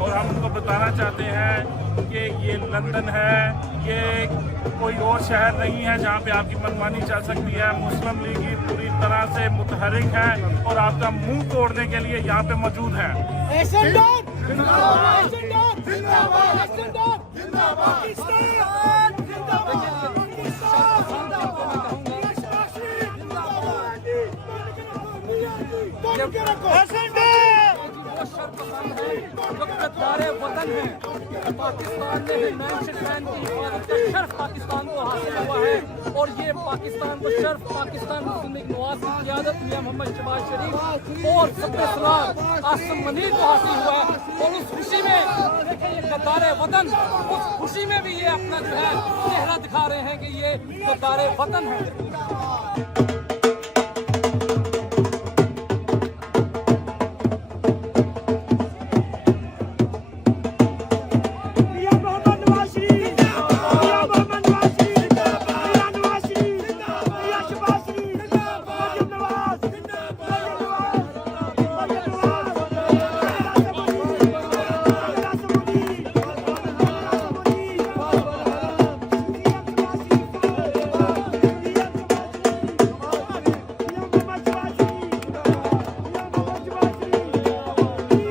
और हम उनको बताना चाहते हैं कि ये लंदन है, ये कोई और शहर नहीं है जहाँ पे आपकी मनमानी चल सकती है। मुस्लिम लीग पूरी तरह से मुतहरिक है और आपका मुंह तोड़ने के लिए यहाँ पे मौजूद है। वतन है पाकिस्तान में मैन की हिफाजत का शर्फ पाकिस्तान को हासिल हुआ है और ये पाकिस्तान को शर्फ पाकिस्तान मुस्लिम लीग नवाज की क़यादत मियां मोहम्मद शहबाज शरीफ और सदर आसिम मनीर को हासिल हुआ है। और उस खुशी में देखिए ये गद्दार वतन, उस खुशी में भी ये अपना जो है चेहरा दिखा रहे हैं कि ये गद्दार वतन है।